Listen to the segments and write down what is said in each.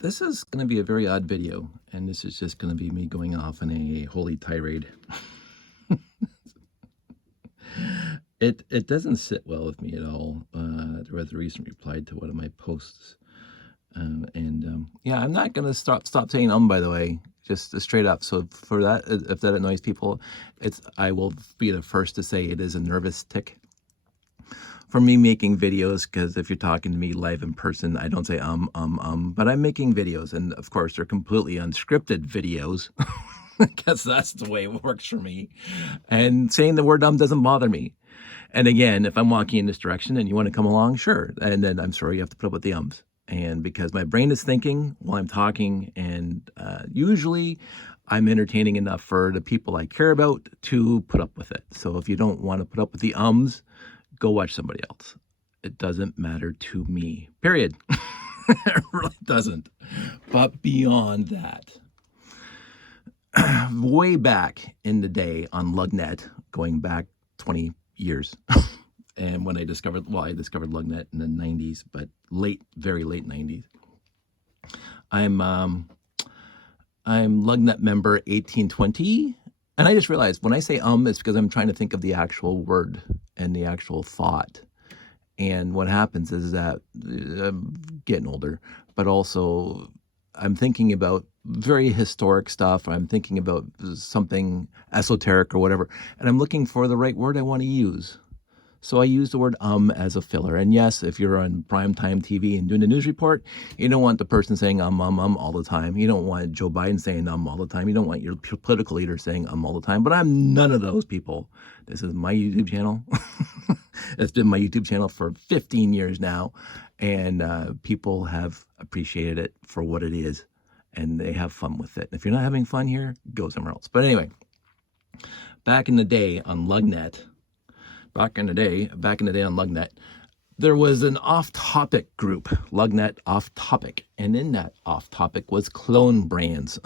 This is going to be a very odd video, and this is just going to be me going off in a holy tirade. It doesn't sit well with me at all. There was a recent reply to one of my posts, yeah, I'm not going to stop saying by the way, just straight up. So for that, if that annoys people, I will be the first to say it is a nervous tick for me making videos, because if you're talking to me live in person, I don't say but I'm making videos, and of course they're completely unscripted videos because that's the way it works for me. And saying the word doesn't bother me. And again, if I'm walking in this direction and you want to come along, sure. And then I'm sorry, you have to put up with the ums. And because my brain is thinking while I'm talking, and usually I'm entertaining enough for the people I care about to put up with it. So if you don't want to put up with the ums, go watch somebody else. It doesn't matter to me, period. It really doesn't. But beyond that, way back in the day on Lugnet, going back 20 years, and when I discovered Lugnet in the 90s, but very late 90s. I'm Lugnet member 1820, and I just realized when I say it's because I'm trying to think of the actual word and the actual thought. And what happens is that I'm getting older, but also I'm thinking about very historic stuff. I'm thinking about something esoteric or whatever, and I'm looking for the right word I want to use. So I use the word as a filler. And yes, if you're on primetime TV and doing a news report, you don't want the person saying all the time. You don't want Joe Biden saying all the time. You don't want your political leader saying all the time. But I'm none of those people. This is my YouTube channel. It's been my YouTube channel for 15 years now. And people have appreciated it for what it is. And they have fun with it. If you're not having fun here, go somewhere else. But anyway, back in the day on Lugnet, back in the day on Lugnet, there was an off-topic group, Lugnet Off-Topic. And in that off-topic was clone brands.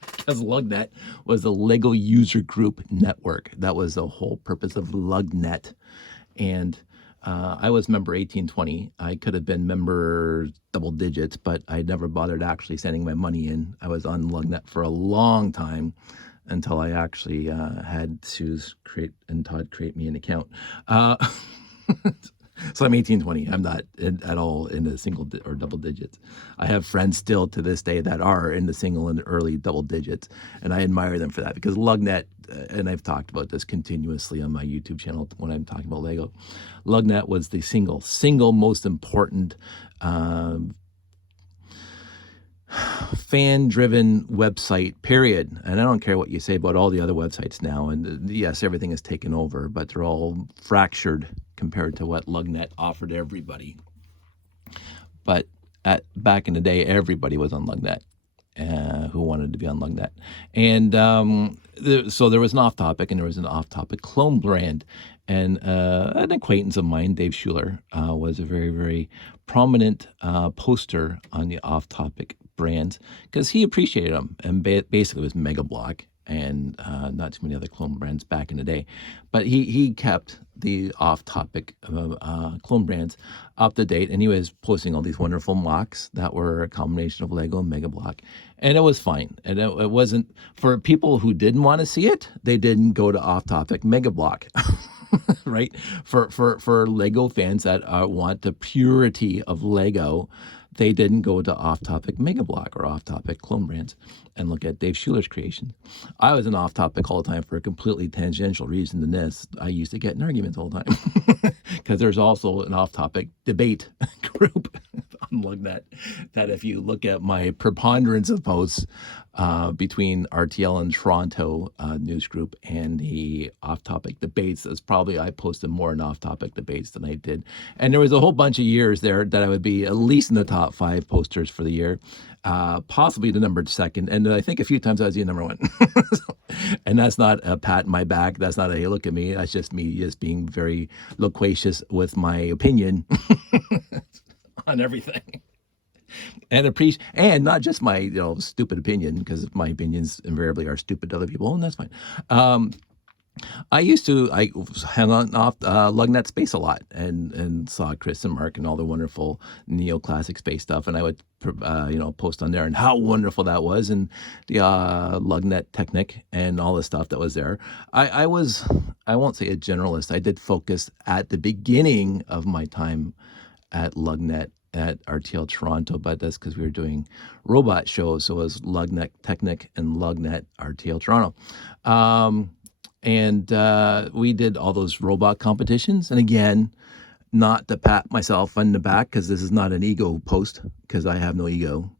Because Lugnet was a Lego user group network. That was the whole purpose of Lugnet. And I was member 1820. I could have been member double digits, but I never bothered actually sending my money in. I was on Lugnet for a long time, until I actually had Suze and Todd create me an account. So I'm 1820. I'm not at all in the single or double digits. I have friends still to this day that are in the single and early double digits, and I admire them for that, because Lugnet, and I've talked about this continuously on my YouTube channel when I'm talking about Lego, Lugnet was the single most important fan-driven website, period. And I don't care what you say about all the other websites now. And yes, everything is taken over, but they're all fractured compared to what Lugnet offered everybody. But back in the day, everybody was on Lugnet who wanted to be on Lugnet. And so there was an off-topic, and there was an off-topic clone brand. And an acquaintance of mine, Dave Schuler, was a very, very prominent poster on the off-topic brands, because he appreciated them, and basically it was Mega Block and not too many other clone brands back in the day. But he kept the off-topic clone brands up to date, and he was posting all these wonderful mocks that were a combination of Lego and Mega Block, and it was fine. And it wasn't for people who didn't want to see it. They didn't go to off-topic Mega Block. Right? For Lego fans that want the purity of Lego, they didn't go to off-topic Mega Block or off-topic clone brands and look at Dave Schuler's creation. I was an off-topic all the time for a completely tangential reason than this. I used to get in arguments all the time, because there's also an off-topic debate group on Lugnet that, if you look at my preponderance of posts between RTL and Toronto news group and the off-topic debates, I posted more in off-topic debates than I did. And there was a whole bunch of years there that I would be at least in the top 5 posters for the year, possibly the numbered second. And I think a few times I was the number 1. And that's not a pat in my back. That's not a, hey, look at me. That's just me just being very loquacious with my opinion on everything. And not just my stupid opinion, because my opinions invariably are stupid to other people, and that's fine. I hung on off LugNet Space a lot and saw Chris and Mark and all the wonderful neoclassic space stuff. And I would, post on there and how wonderful that was and the LugNet Technic and all the stuff that was there. I was, I won't say a generalist. I did focus at the beginning of my time at LugNet at RTL Toronto, but that's because we were doing robot shows. So it was LugNet Technic and LugNet RTL Toronto. And we did all those robot competitions. And again, not to pat myself on the back because this is not an ego post because I have no ego.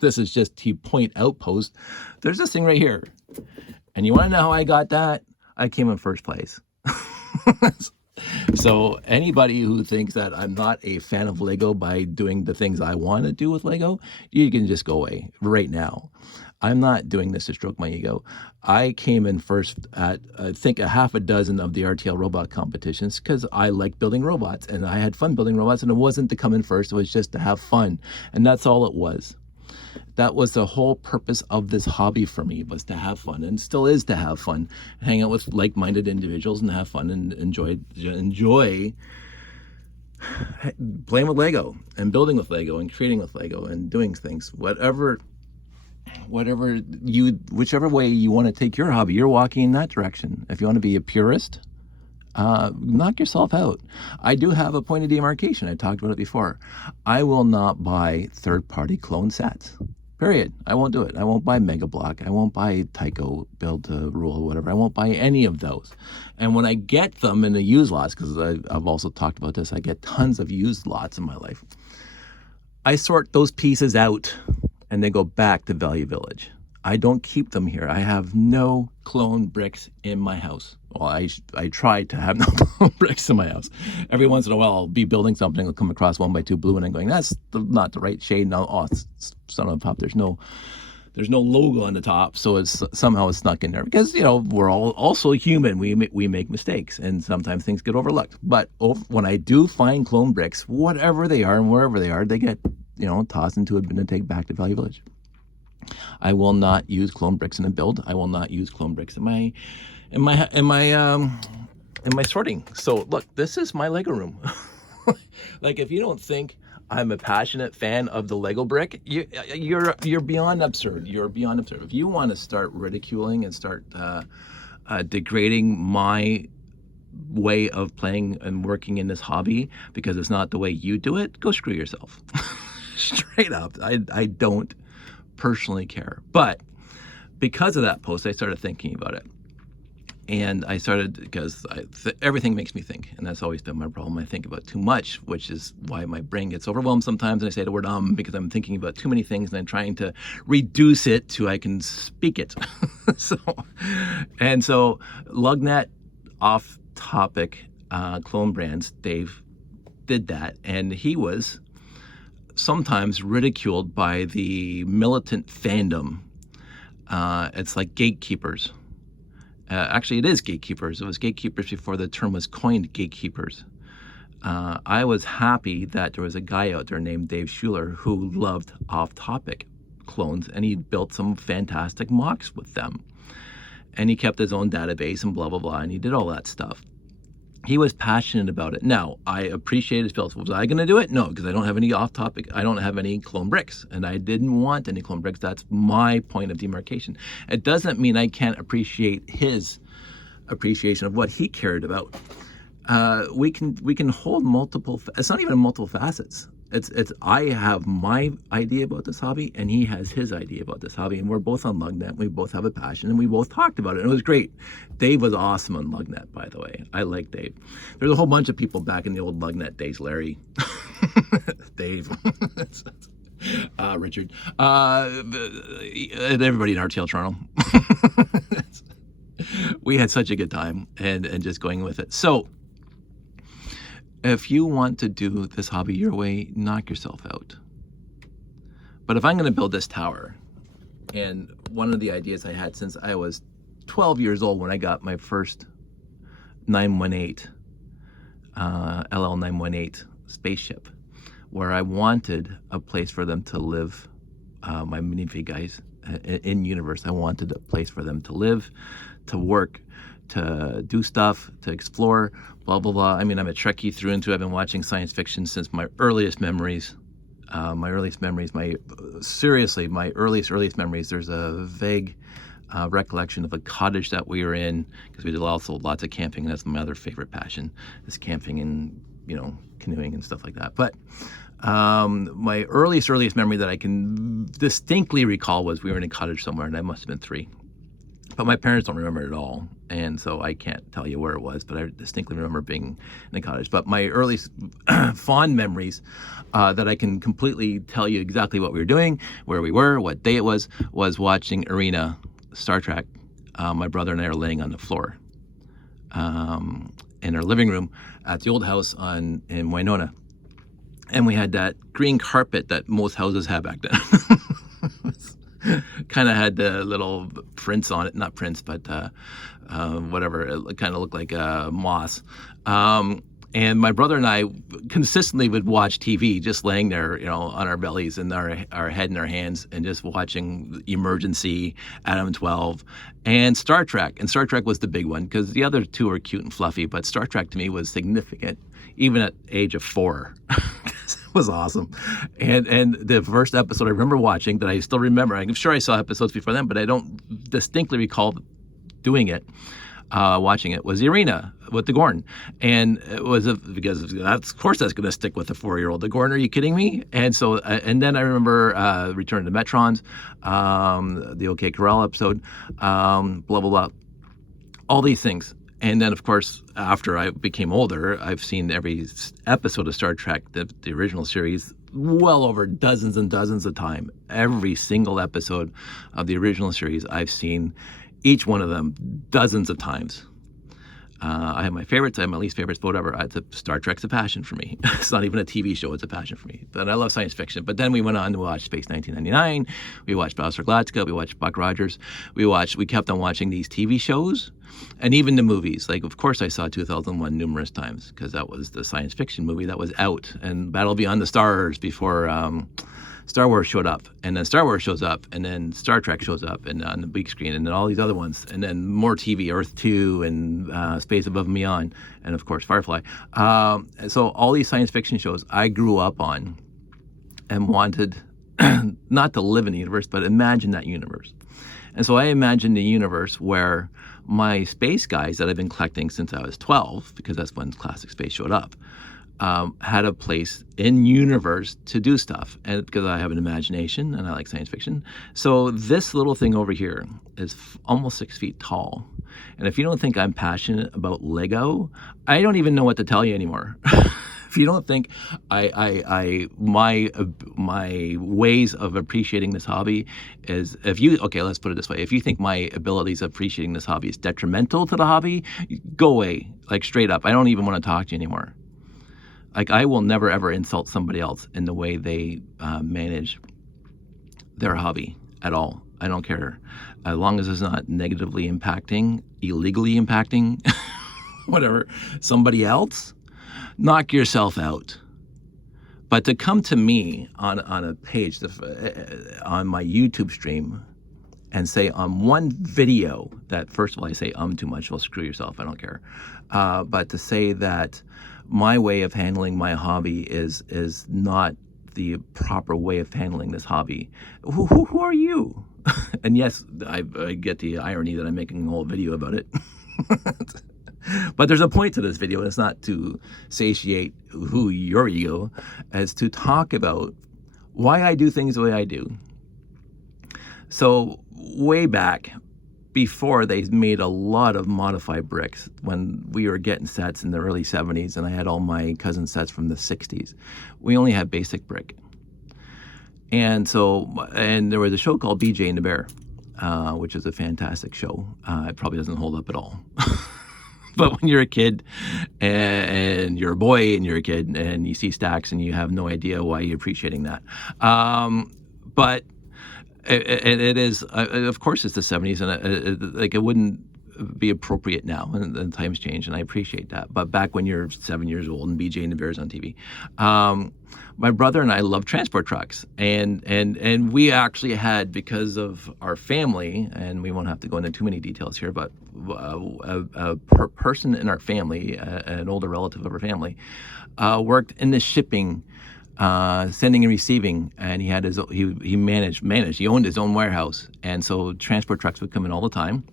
This is just to point out post. There's this thing right here. And you want to know how I got that? I came in first place. So anybody who thinks that I'm not a fan of Lego by doing the things I want to do with Lego, you can just go away right now. I'm not doing this to stroke my ego. I came in first at, I think, a half a dozen of the RTL robot competitions because I like building robots and I had fun building robots, and it wasn't to come in first, it was just to have fun. And that's all it was. That was the whole purpose of this hobby for me, was to have fun, and still is to have fun, hang out with like-minded individuals and have fun and enjoy playing with Lego and building with Lego and creating with Lego and doing things, whichever way you want to take your hobby, you're walking in that direction. If you want to be a purist, knock yourself out. I do have a point of demarcation. I talked about it before. I will not buy third-party clone sets. Period. I won't do it. I won't buy Mega Block. I won't buy Tycho Build to Rule or whatever. I won't buy any of those. And when I get them in the used lots, because I've also talked about this, I get tons of used lots in my life. I sort those pieces out and they go back to Value Village. I don't keep them here. I have no clone bricks in my house. Well, I try to have no clone bricks in my house. Every once in a while, I'll be building something, I'll come across 1x2 blue, and I'm going, that's not the right shade. No, it's on the top. There's no logo on the top, so it's somehow snuck in there because we're all also human. We make mistakes, and sometimes things get overlooked. But when I do find clone bricks, whatever they are and wherever they are, they get tossed into a bin and take back to Value Village. I will not use clone bricks in a build. I will not use clone bricks in my sorting. So look, this is my Lego room. Like, if you don't think I'm a passionate fan of the Lego brick, you're beyond absurd. You're beyond absurd. If you want to start ridiculing and start degrading my way of playing and working in this hobby because it's not the way you do it, go screw yourself. Straight up. I don't personally care. But because of that post, I started thinking about it. And I started, because everything makes me think, and that's always been my problem. I think about too much, which is why my brain gets overwhelmed sometimes, and I say the word because I'm thinking about too many things, and I'm trying to reduce it to I can speak it. So LugNet off-topic clone brands, Dave did that, and he was sometimes ridiculed by the militant fandom. It's like gatekeepers. Actually, it is gatekeepers. It was gatekeepers before the term was coined, gatekeepers. I was happy that there was a guy out there named Dave Schuler who loved off-topic clones, and he built some fantastic mocks with them. And he kept his own database and blah, blah, blah, and he did all that stuff. He was passionate about it. Now, I appreciate his builds. Was I going to do it? No, because I don't have any off-topic. I don't have any clone bricks, and I didn't want any clone bricks. That's my point of demarcation. It doesn't mean I can't appreciate his appreciation of what he cared about. We can hold multiple. It's not even multiple facets. It's I have my idea about this hobby, and he has his idea about this hobby, and we're both on LugNet. We both have a passion, and we both talked about it, and it was great. Dave was awesome on LugNet, by the way. I like Dave. There's a whole bunch of people back in the old LugNet days. Larry, Dave, Richard, and everybody in RTL Toronto. We had such a good time, and just going with it. So, if you want to do this hobby your way, knock yourself out. But if I'm going to build this tower, and one of the ideas I had since I was 12 years old when I got my first 918, LL918 spaceship, where I wanted a place for them to live, my minifig guys in universe. I wanted a place for them to live, to work, to do stuff, to explore, blah, blah, blah. I mean, I'm a Trekkie through and through. I've been watching science fiction since my earliest memories. My earliest memories, my earliest memories, there's a vague recollection of a cottage that we were in, because we did also lots of camping. That's my other favorite passion, is camping and, canoeing and stuff like that. But my earliest memory that I can distinctly recall was we were in a cottage somewhere, and I must have been 3. But my parents don't remember it at all, and so I can't tell you where it was, but I distinctly remember being in a cottage. But my earliest fond memories that I can completely tell you exactly what we were doing, where we were, what day it was watching Arena, Star Trek. My brother and I are laying on the floor in our living room at the old house in Winona. And we had that green carpet that most houses had back then. Kind of had the little prints on it, not prints, but whatever. It kind of looked like moss. And my brother and I consistently would watch TV, just laying there, on our bellies and our head in our hands, and just watching Emergency, Adam 12, and Star Trek. And Star Trek was the big one, because the other 2 are cute and fluffy, but Star Trek to me was significant, even at age of 4. It was awesome. And the first episode I remember watching, that I still remember, I'm sure I saw episodes before then, but I don't distinctly recall doing it, watching it, was the Arena with the Gorn. And it was because of course that's going to stick with a 4-year-old. The Gorn, are you kidding me? And so, and then I remember Return to Metrons, the OK Corral episode, blah, blah, blah, all these things. And then, of course, after I became older, I've seen every episode of Star Trek, the original series, well over dozens and dozens of times. Every single episode of the original series, I've seen each one of them dozens of times. I have my favorites, I have my least favorites, but whatever. Star Trek's a passion for me. It's not even a TV show, it's a passion for me. But I love science fiction. But then we went on to watch Space 1999, we watched Battlestar Galactica, we watched Buck Rogers, we kept on watching these TV shows, and even the movies. Like, of course I saw 2001 numerous times, because that was the science fiction movie that was out, and Battle Beyond the Stars before Star Wars showed up, and then Star Wars shows up, and then Star Trek shows up, and on the big screen, and then all these other ones, and then more TV, Earth 2, and Space Above and Beyond, and of course Firefly. So all these science fiction shows I grew up on, and wanted not to live in the universe, but imagine that universe. And so I imagined a universe where my space guys that I've been collecting since I was 12, because that's when Classic Space showed up, had a place in universe to do stuff, and because I have an imagination and I like science fiction. So this little thing over here is almost 6 feet tall, and if you don't think I'm passionate about Lego, I don't even know what to tell you anymore. If you don't think my ways of appreciating this hobby is, let's put it this way: if you think my abilities of appreciating this hobby is detrimental to the hobby, go away, like straight up. I don't even want to talk to you anymore. Like, I will never, ever insult somebody else in the way they manage their hobby at all. I don't care. As long as it's not negatively impacting, illegally impacting, whatever, somebody else, knock yourself out. But to come to me on a page, on my YouTube stream, and say on one video that, first of all, I say too much, well, screw yourself, I don't care. But to say that my way of handling my hobby is not the proper way of handling this hobby. Who are you? And yes, I get the irony that I'm making a whole video about it. But there's a point to this video, and it's not to satiate your ego, as to talk about why I do things the way I do. So way back, before they made a lot of modified bricks, when we were getting sets in the early 70s, and I had all my cousin sets from the 60s, we only had basic brick. And there was a show called BJ and the Bear, which is a fantastic show. It probably doesn't hold up at all. But when you're a kid, and you're a boy, and you're a kid, and you see stacks, and you have no idea why you're appreciating that. But it is, of course, it's the 70s, and it wouldn't be appropriate now, and times change, and I appreciate that. But back when you're 7 years old and BJ and the Bears on TV, my brother and I love transport trucks, and we actually had, because of our family, and we won't have to go into too many details here, but a person in our family, an older relative of our family, worked in the shipping, sending and receiving, and he owned his own warehouse, and so transport trucks would come in all the time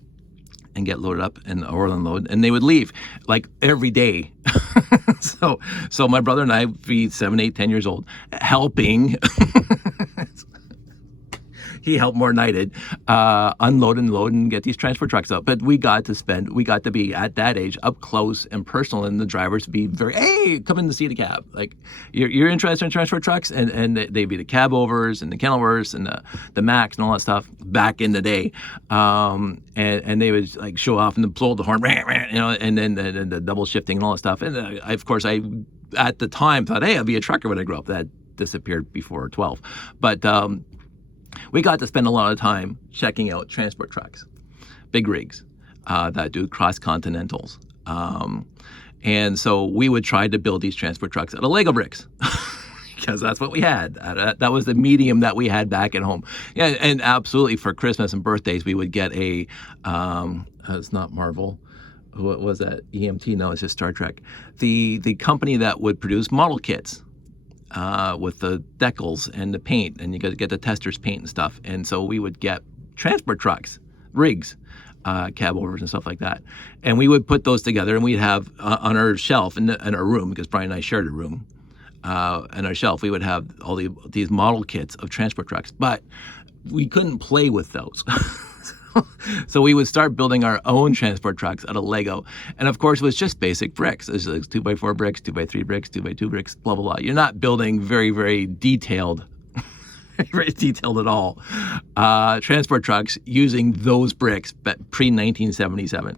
and get loaded up or unload, and they would leave like every day. so my brother and I, be 7, 8, 10 years old, helping. He helped more than I did, unload and load and get these transport trucks up. But we got to be at that age up close and personal, and the drivers be very, hey, come in to see the cab. Like, you're interested in transport trucks? And they'd be the cab overs and the Kenilworths and the Macs and all that stuff back in the day. And they would like show off and blow the horn, and then the double shifting and all that stuff. And of course, I at the time thought, hey, I'll be a trucker when I grow up. That disappeared before 12. But we got to spend a lot of time checking out transport trucks, big rigs that do cross-continentals. And so we would try to build these transport trucks out of Lego bricks because that's what we had. That was the medium that we had back at home. Yeah, and absolutely for Christmas and birthdays, we would get it's not Marvel. What was that? EMT? No, it's just Star Trek. The company that would produce model kits. With the decals and the paint, and you got to get the tester's paint and stuff. And so we would get transport trucks, rigs, cab overs and stuff like that. And we would put those together, and we'd have on our shelf in our room, because Brian and I shared a room, on our shelf, we would have all these model kits of transport trucks. But we couldn't play with those. So we would start building our own transport trucks out of Lego. And of course, it was just basic bricks. It was like 2x4 bricks, 2x3 bricks, 2x2 bricks, blah, blah, blah. You're not building very, very detailed, very detailed at all, transport trucks using those bricks, but pre-1977.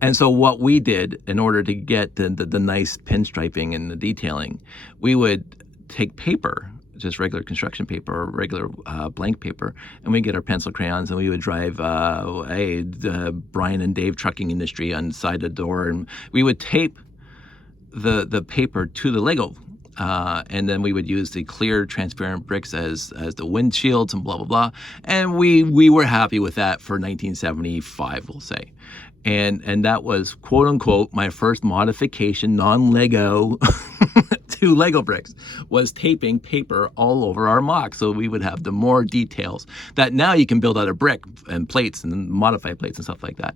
And so what we did in order to get the nice pinstriping and the detailing, we would take paper, just regular construction paper or regular blank paper, and we'd get our pencil crayons, and we would drive Brian and Dave Trucking Industry on the side of the door, and we would tape the paper to the Lego, and then we would use the clear transparent bricks as the windshields and blah blah blah, and we were happy with that for 1975, we'll say. And that was, quote unquote, my first modification, non-Lego, to Lego bricks, was taping paper all over our mock. So we would have the more details that now you can build out of brick and plates and modify plates and stuff like that.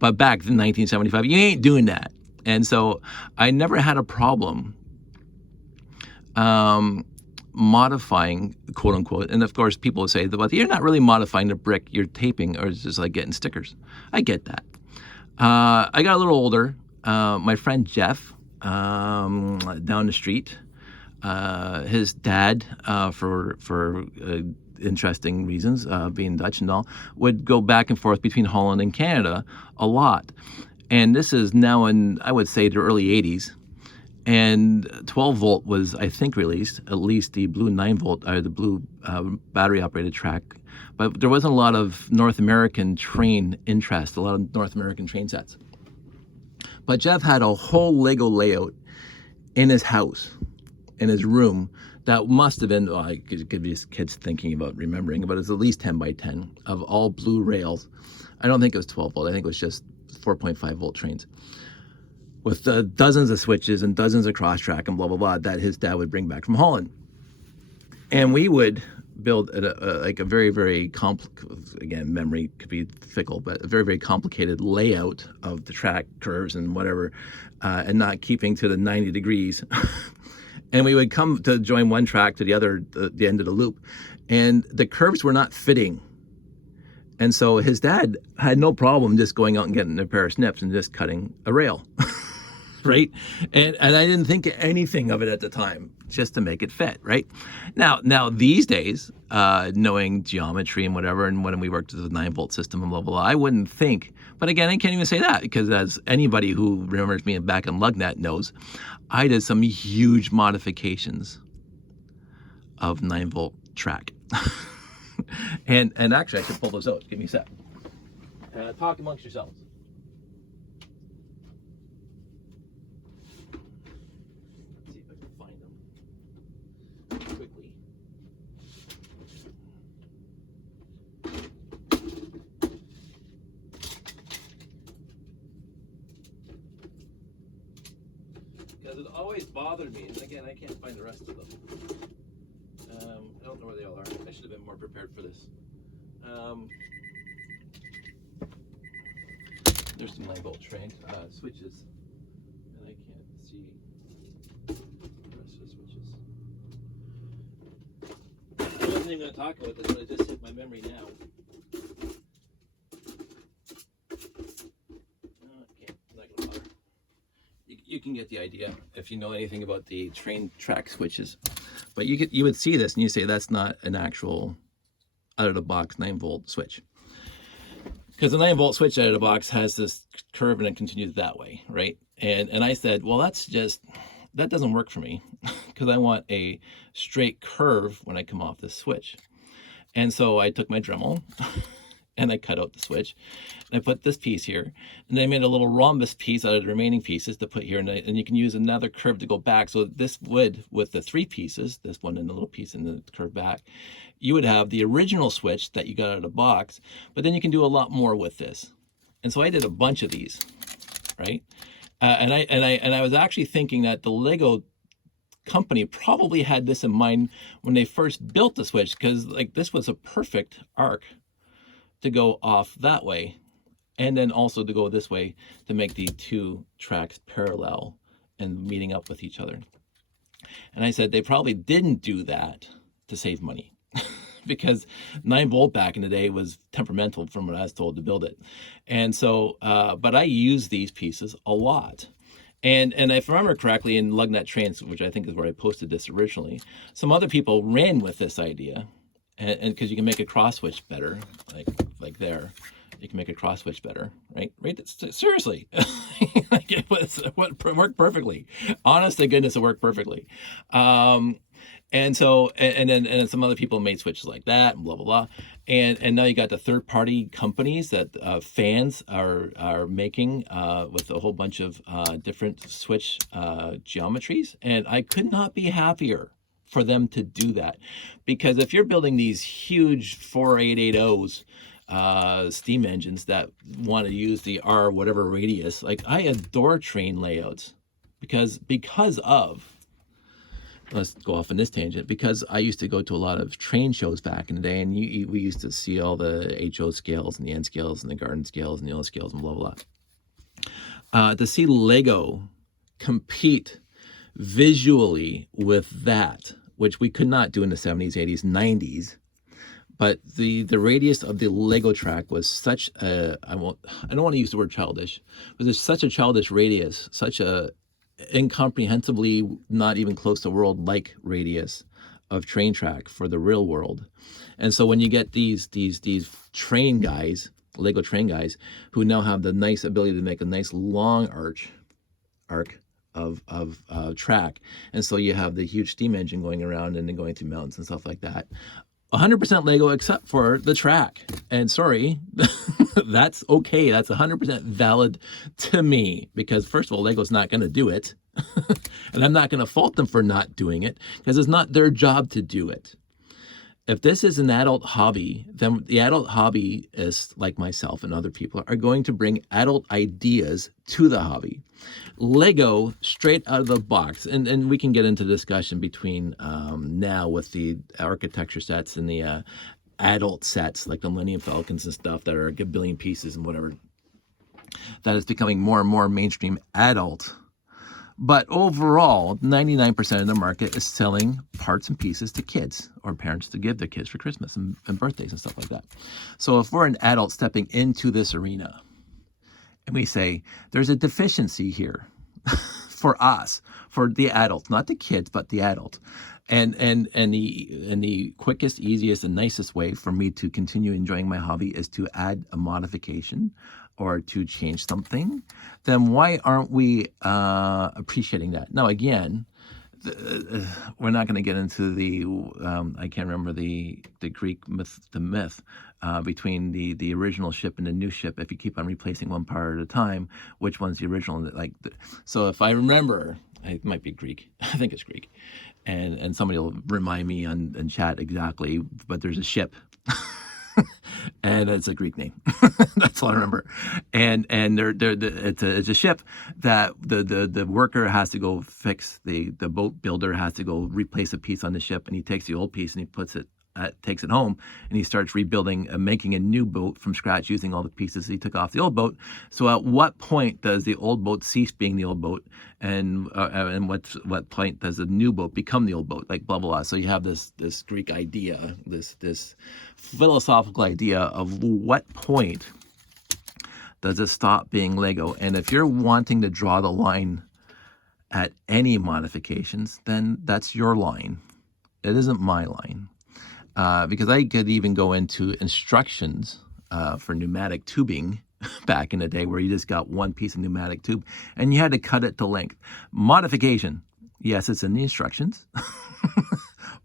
But back in 1975, you ain't doing that. And so I never had a problem modifying, quote unquote. And of course, people would say, well, you're not really modifying the brick, you're taping, or it's just like getting stickers. I get that. I got a little older. My friend Jeff, down the street, his dad, for interesting reasons, being Dutch and all, would go back and forth between Holland and Canada a lot. And this is now in, I would say, the early 80s. And 12 volt was, I think, released, at least the blue 9 volt, or the blue battery operated track. But there wasn't a lot of North American train interest, a lot of North American train sets. But Jeff had a whole Lego layout in his house, in his room, that must have been, I could be kids thinking about remembering, but it was at least 10 by 10 of all blue rails. I don't think it was 12 volt, I think it was just 4.5 volt trains, with dozens of switches and dozens of cross-track and blah, blah, blah, that his dad would bring back from Holland. And we would build a very, very again, memory could be fickle, but a very, very complicated layout of the track curves and whatever, and not keeping to the 90 degrees. And we would come to join one track to the other, the end of the loop, and the curves were not fitting. And so his dad had no problem just going out and getting a pair of snips and just cutting a rail. Right? And I didn't think anything of it at the time, just to make it fit, right? Now these days, knowing geometry and whatever, and when we worked with a 9 volt system and blah, blah, blah, I wouldn't think, but again, I can't even say that, because as anybody who remembers me back in Lugnet knows, I did some huge modifications of 9 volt track. and actually, I should pull those out. Give me a sec. Talk amongst yourselves. Let's see if I can find them quickly. Because it always bothered me, and again, I can't find the rest of them. I don't know where they all are. I should have been more prepared for this. There's some 9-volt train switches, and I can't see the rest of the switches. I wasn't even going to talk about this, but it just hit my memory now. Okay, I'm not going to bother. You can get the idea if you know anything about the train track switches. But you would see this and you say that's not an actual out-of-the-box 9-volt switch. Because the 9-volt switch out of the box has this curve and it continues that way, right? And I said, well, that doesn't work for me because I want a straight curve when I come off this switch. And so I took my Dremel and I cut out the switch and I put this piece here, and I made a little rhombus piece out of the remaining pieces to put here, and you can use another curve to go back. So this would, with the 3 pieces, this one and the little piece and the curve back, you would have the original switch that you got out of the box, but then you can do a lot more with this. And so I did a bunch of these, right? And I was actually thinking that the Lego company probably had this in mind when they first built the switch, because like this was a perfect arc to go off that way, and then also to go this way to make the 2 tracks parallel and meeting up with each other. And I said they probably didn't do that to save money because 9-volt back in the day was temperamental from what I was told to build it. And so, but I use these pieces a lot. And if I remember correctly, in Lugnet Trains, which I think is where I posted this originally, some other people ran with this idea, and because you can make a cross switch better, like there, you can make a cross switch better, right? Seriously, like it worked perfectly. Honest to goodness, it worked perfectly. And so, and then some other people made switches like that, and blah blah blah. And now you got the third-party companies that fans are making with a whole bunch of different switch geometries, and I could not be happier for them to do that, because if you're building these huge 4880s steam engines that want to use the R whatever radius, like I adore train layouts because of, let's go off on this tangent, because I used to go to a lot of train shows back in the day, and we used to see all the HO scales and the N scales and the garden scales and the L scales and blah blah blah. To see Lego compete visually with that, which we could not do in the 70s, 80s, 90s, but the radius of the Lego track was such a, I don't want to use the word childish, but there's such a childish radius, such a incomprehensibly not even close to world like radius of train track for the real world. And so when you get these train guys, Lego train guys, who now have the nice ability to make a nice long arc of track, and so you have the huge steam engine going around and then going through mountains and stuff like that, 100% Lego except for the track. And sorry, that's okay. That's 100% valid to me, because first of all, Lego's not going to do it. And I'm not going to fault them for not doing it, because it's not their job to do it. If this is an adult hobby, then the adult hobbyists like myself and other people are going to bring adult ideas to the hobby. Lego, straight out of the box, and we can get into discussion between now with the architecture sets and the adult sets, like the Millennium Falcons and stuff that are a billion pieces and whatever, that is becoming more and more mainstream adult. But overall, 99% of the market is selling parts and pieces to kids or parents to give their kids for Christmas and birthdays and stuff like that. So if we're an adult stepping into this arena and we say, there's a deficiency here for us, for the adults, not the kids, but the adult. And the quickest, easiest, and nicest way for me to continue enjoying my hobby is to add a modification or to change something, then why aren't we appreciating that? Now, again, we're not going to get into the I can't remember the Greek myth, the myth between the original ship and the new ship. If you keep on replacing one part at a time, which one's the original? So if I remember, it might be Greek. I think it's Greek, and somebody will remind me in chat exactly. But there's a ship. And it's a Greek name. That's all I remember. And it's a ship that the worker has to go fix. The boat builder has to go replace a piece on the ship, and he takes the old piece and he takes it home, and he starts rebuilding, making a new boat from scratch using all the pieces he took off the old boat. So at what point does the old boat cease being the old boat, and what point does the new boat become the old boat? Like blah blah blah. So you have this Greek idea, this philosophical idea of what point does it stop being Lego? And if you're wanting to draw the line at any modifications, then that's your line. It isn't my line. Because I could even go into instructions for pneumatic tubing back in the day where you just got one piece of pneumatic tube and you had to cut it to length. Modification, yes, it's in the instructions,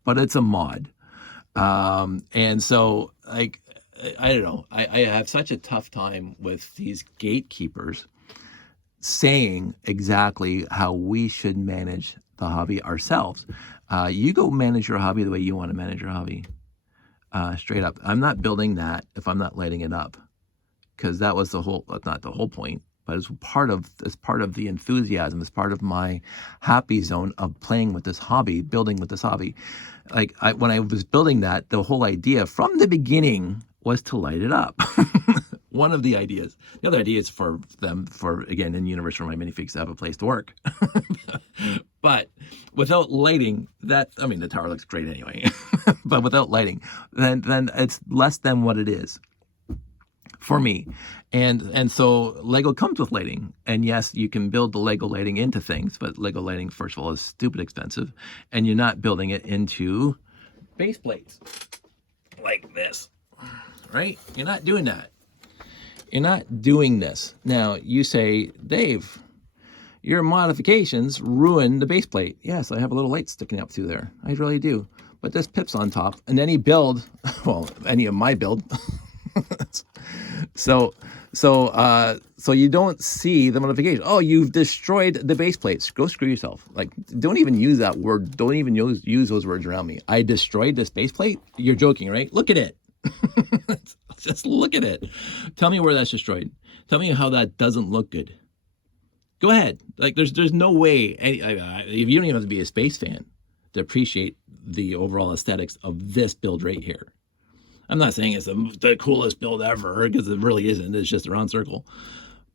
but it's a mod. And so, like, I don't know, I have such a tough time with these gatekeepers saying exactly how we should manage the hobby ourselves. You go manage your hobby the way you want to manage your hobby. Straight up. I'm not building that if I'm not lighting it up, because that was not the whole point, but it's part of the enthusiasm. It's part of my happy zone of playing with this hobby, building with this hobby. Like when I was building that, the whole idea from the beginning was to light it up. One of the ideas. The other idea is for again, in Universe where my minifigs have a place to work. But without lighting, the tower looks great anyway. But without lighting, then it's less than what it is for me. And so Lego comes with lighting. And yes, you can build the Lego lighting into things, but Lego lighting, first of all, is stupid expensive. And you're not building it into base plates like this, right? You're not doing that. You're not doing this. Now, you say, Dave, your modifications ruin the base plate. Yes, I have a little light sticking up through there. I really do. But this pip's on top. And any build, well, any of my build. So you don't see the modification. Oh, you've destroyed the base plates. Go screw yourself. Like, don't even use that word. Don't even use those words around me. I destroyed this base plate? You're joking, right? Look at it. Just look at it. Tell me where that's destroyed. Tell me how that doesn't look good. Go ahead. Like, there's no way. You don't even have to be a space fan to appreciate the overall aesthetics of this build right here. I'm not saying it's the coolest build ever, because it really isn't. It's just a round circle.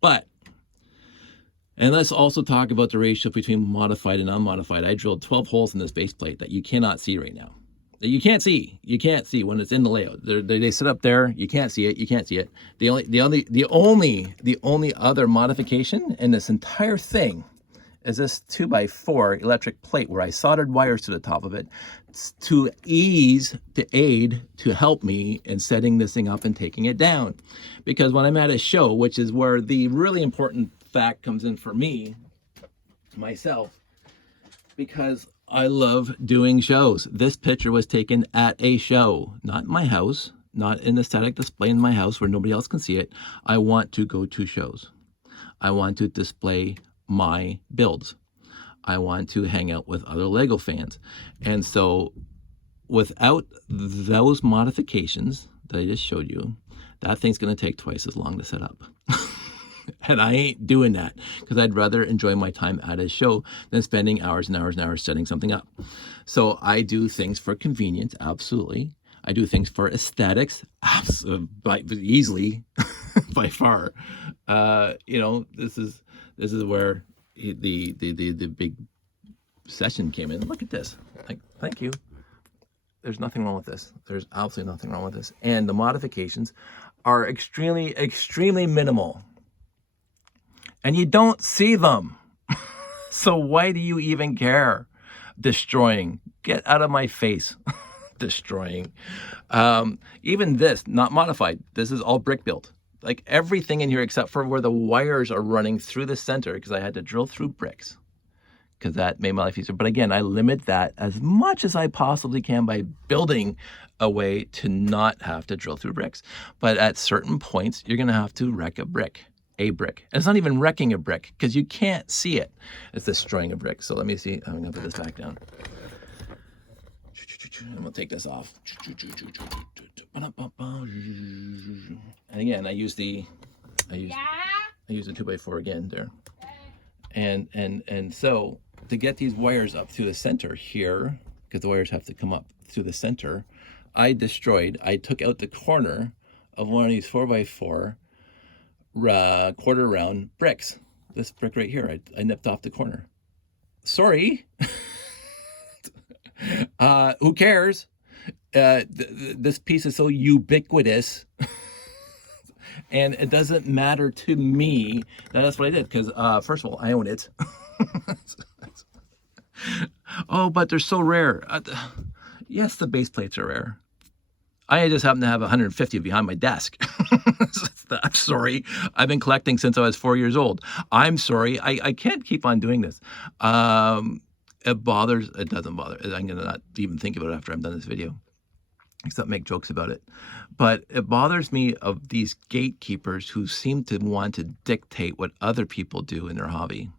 And let's also talk about the ratio between modified and unmodified. I drilled 12 holes in this base plate that you cannot see right now. That you can't see. You can't see when it's in the layout. They sit up there. You can't see it. You can't see it. The only other modification in this entire thing is this 2x4 electric plate where I soldered wires to the top of it to help me in setting this thing up and taking it down. Because when I'm at a show, which is where the really important fact comes in for me, myself, because I love doing shows. This picture was taken at a show, not in my house, not in a static display in my house where nobody else can see it. I want to go to shows. I want to display my builds. I want to hang out with other Lego fans. And so without those modifications that I just showed you, that thing's going to take twice as long to set up. And I ain't doing that, because I'd rather enjoy my time at a show than spending hours and hours and hours setting something up. So I do things for convenience, absolutely. I do things for aesthetics, easily, by far. This is where the big session came in. Look at this. Like, thank you. There's nothing wrong with this. There's absolutely nothing wrong with this. And the modifications are extremely, extremely minimal. And you don't see them. So why do you even care? Destroying. Get out of my face. Destroying. Even this, not modified. This is all brick built. Like everything in here except for where the wires are running through the center, because I had to drill through bricks. because that made my life easier. But again, I limit that as much as I possibly can by building a way to not have to drill through bricks. But at certain points, you're going to have to wreck a brick. And it's not even wrecking a brick because you can't see it. It's destroying a brick. So let me see. I'm going to put this back down. And we'll take this off. And again, I use the 2x4 again there. And so to get these wires up through the center here, because the wires have to come up through the center, I took out the corner of one of these 4x4 quarter round bricks. This brick right here, I nipped off the corner. Sorry. Who cares? This piece is so ubiquitous. And it doesn't matter to me that that's what I did, because first of all, I own it. Oh, but they're so rare. Yes, the base plates are rare. I just happen to have 150 behind my desk. I'm sorry. I've been collecting since I was 4 years old. I'm sorry. I can't keep on doing this. It doesn't bother. I'm going to not even think about it after I'm done this video, except make jokes about it. But it bothers me of these gatekeepers who seem to want to dictate what other people do in their hobby.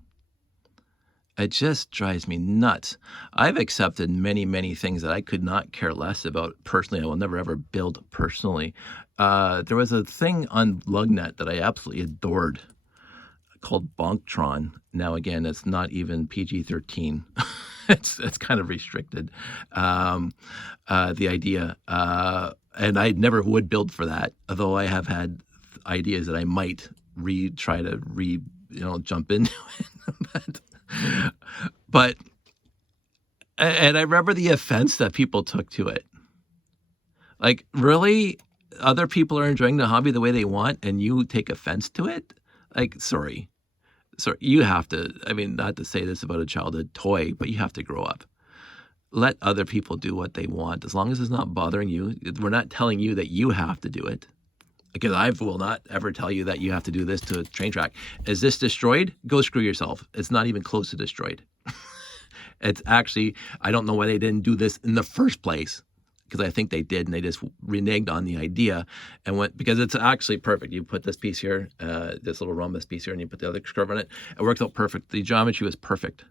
It just drives me nuts. I've accepted many, many things that I could not care less about personally. I will never, ever build personally. There was a thing on LugNet that I absolutely adored called Bonktron. Now, again, it's not even PG-13. It's kind of restricted, the idea. And I never would build for that, although I have had ideas that I might try to jump into it. But I remember the offense that people took to it. Like, really? Other people are enjoying the hobby the way they want, and you take offense to it? Like, sorry, you have to, I mean, not to say this about a childhood toy, but you have to grow up. Let other people do what they want. As long as it's not bothering you, we're not telling you that you have to do it. Because I will not ever tell you that you have to do this to a train track. Is this destroyed? Go screw yourself. It's not even close to destroyed. It's actually, I don't know why they didn't do this in the first place, because I think they did, and they just reneged on the idea and went, because it's actually perfect. You put this piece here, this little rhombus piece here, and you put the other curve on it. It works out perfect. The geometry was perfect.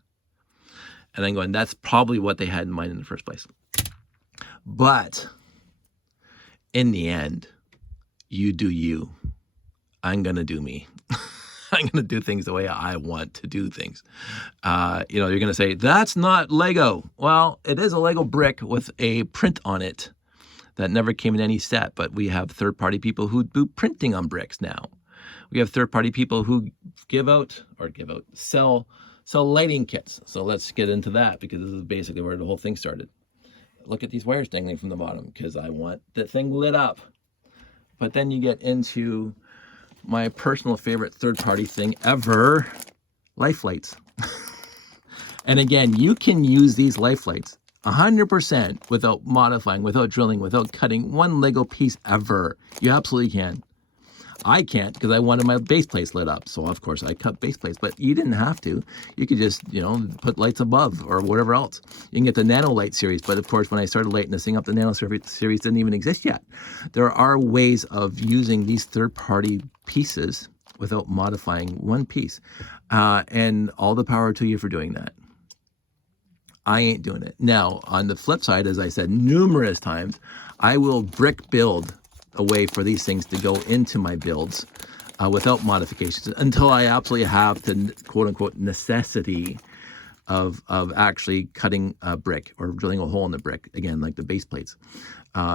And I'm going, that's probably what they had in mind in the first place. But in the end, you do you. I'm going to do me. I'm going to do things the way I want to do things. You're going to say, that's not Lego. Well, it is a Lego brick with a print on it that never came in any set, but we have third-party people who do printing on bricks now. We have third-party people who sell lighting kits. So let's get into that, because this is basically where the whole thing started. Look at these wires dangling from the bottom, because I want the thing lit up. But then you get into my personal favorite third-party thing ever, life lights. And again, you can use these life lights 100% without modifying, without drilling, without cutting one Lego piece ever. You absolutely can. I can't, because I wanted my base plates lit up. So, of course, I cut base plates. But you didn't have to. You could just, put lights above or whatever else. You can get the Nano Light series. But, of course, when I started lighting this thing up, the Nano series didn't even exist yet. There are ways of using these third-party pieces without modifying one piece. And all the power to you for doing that. I ain't doing it. Now, on the flip side, as I said numerous times, I will brick build a way for these things to go into my builds without modifications until I absolutely have the quote-unquote necessity of actually cutting a brick or drilling a hole in the brick, again, like the base plates,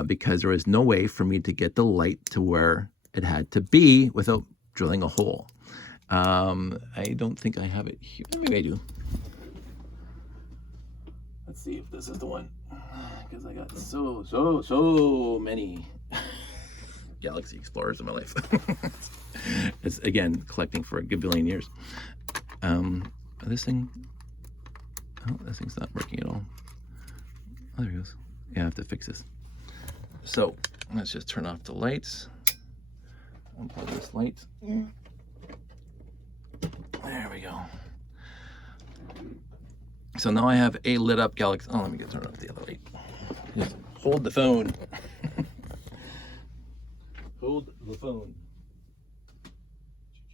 because there was no way for me to get the light to where it had to be without drilling a hole. I don't think I have it here. Maybe I do. Let's see if this is the one, because I got so many Galaxy Explorers in my life. It's, again, collecting for a good billion years. This thing's not working at all. Oh, there it goes. Yeah, I have to fix this. So let's just turn off the lights. Unplug this light. There we go. So now I have a lit up Galaxy. Oh, let me get turned off the other light. Just hold the phone. Hold the phone.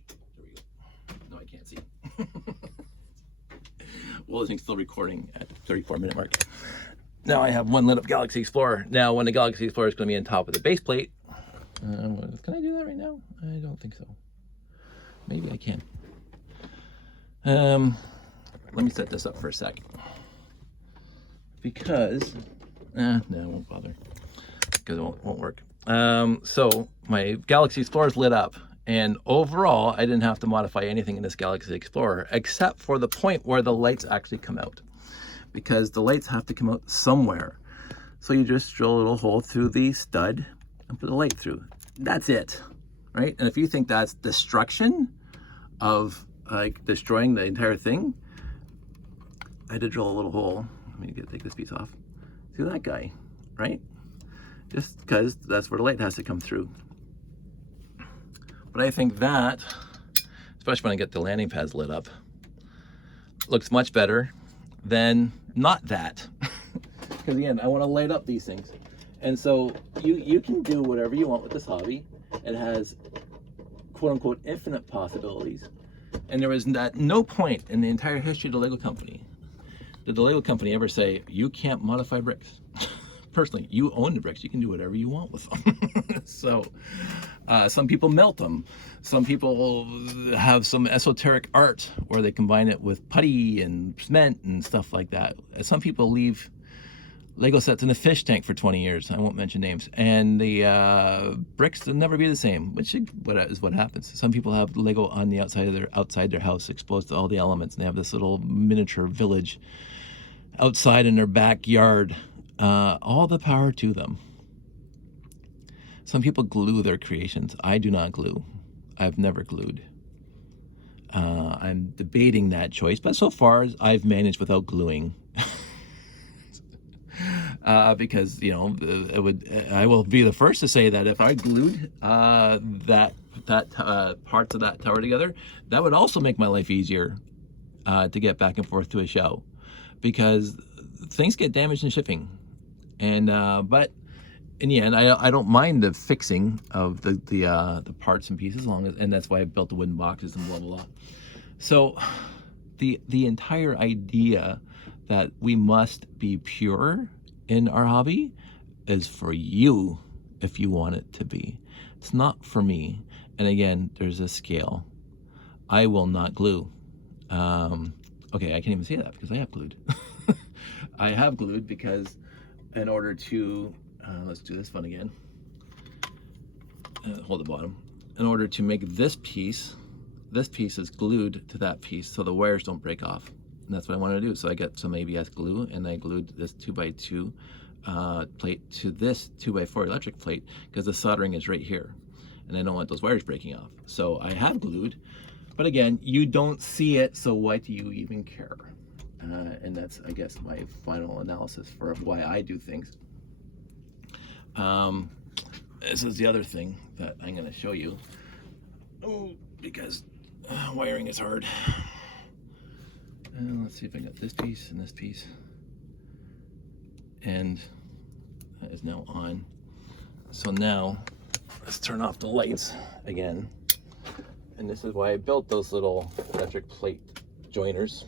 There we go. No, I can't see. Well, this thing's still recording at the 34-minute mark. Now I have one lit up Galaxy Explorer. Now, when the Galaxy Explorer is going to be on top of the base plate, can I do that right now? I don't think so. Maybe I can. Let me set this up for a sec. Because, no, I won't bother. Because it won't work. So my Galaxy Explorer is lit up. And overall, I didn't have to modify anything in this Galaxy Explorer, except for the point where the lights actually come out. Because the lights have to come out somewhere. So you just drill a little hole through the stud and put the light through. That's it, right? And if you think that's destruction of like destroying the entire thing, I had to drill a little hole. Let me take this piece off. See that guy, right? Just because that's where the light has to come through. But I think that, especially when I get the landing pads lit up, looks much better than not that. Because again, I want to light up these things. And so you can do whatever you want with this hobby. It has quote unquote infinite possibilities. And there was at no point in the entire history of the Lego company did the Lego company ever say, you can't modify bricks. Personally, you own the bricks, you can do whatever you want with them. So some people melt them. Some people have some esoteric art where they combine it with putty and cement and stuff like that. Some people leave Lego sets in a fish tank for 20 years. I won't mention names. And the bricks will never be the same, which is what happens. Some people have Lego on the outside their house, exposed to all the elements, and they have this little miniature village outside in their backyard. All the power to them. Some people glue their creations. I do not glue. I've never glued. I'm debating that choice, but so far I've managed without gluing. Because I will be the first to say that if I glued that parts of that tower together, that would also make my life easier to get back and forth to a show, because things get damaged in shipping. And but in the end, I don't mind the fixing of the parts and pieces, and that's why I built the wooden boxes and blah blah blah. So the entire idea that we must be pure in our hobby is for you if you want it to be. It's not for me. And again, there's a scale. I will not glue. Okay, I can't even say that because I have glued. I have glued because in order to, let's do this one again. Hold the bottom. In order to make this piece is glued to that piece so the wires don't break off. And that's what I wanted to do. So I got some ABS glue and I glued this 2x2 plate to this 2x4 electric plate because the soldering is right here. And I don't want those wires breaking off. So I have glued, but again, you don't see it, so why do you even care? And that's, I guess, my final analysis for why I do things. This is the other thing that I'm going to show you. Oh, because wiring is hard. And let's see if I got this piece and this piece. And that is now on. So now, let's turn off the lights again. And this is why I built those little electric plate joiners.